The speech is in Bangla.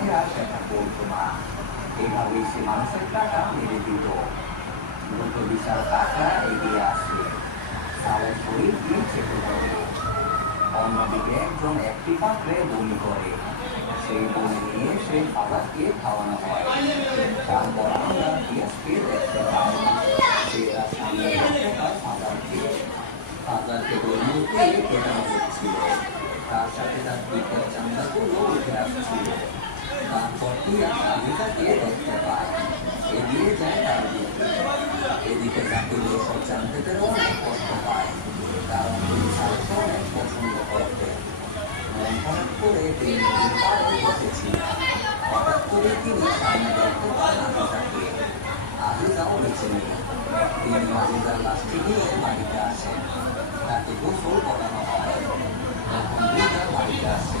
এরা সেটা বলতো না। এভাবেই সে মানুষের টাকা মেরে দিত। দ্রুত বিশাল টাকা এগিয়ে আসে, সালের শরীর দিয়ে চেপে ধরে। অন্যদিকে একজন একটি পাত্রে বমি করে, সেই বমি নিয়ে সে ফাদারকে খাওয়ানো হয়। তারপর আমরা পিয়াসকে দেখতে পাই, সে তার সামনে দেখতে পায় ফাদারকে। ফাদারকে দৈনিকে কেটানো হচ্ছিল, তার সাথে তার পিঠের চামড়াগুলো উঠে আসছিল। তারপর টিয়া তালিকাকে দেখতে পায়, এগিয়ে যায় তার দিকে। এদিকে জাকির সব জানতে পেরে অনেক কষ্ট পায়, কারণ তিনি সালকে অনেক পছন্দ করতেন। মন খারাপ করে তিনি নদীর পাড়ে বসেছিলেন। হঠাৎ করে তিনি সামনে দেখতে পান আজিজাকে। আজিজাও বেঁচে নেই। তিনি আজিজার লাশটি নিয়ে বাড়িতে আসেন, তাকে গোসল করানো হয়। তখন লিজা বাড়িতে আসে।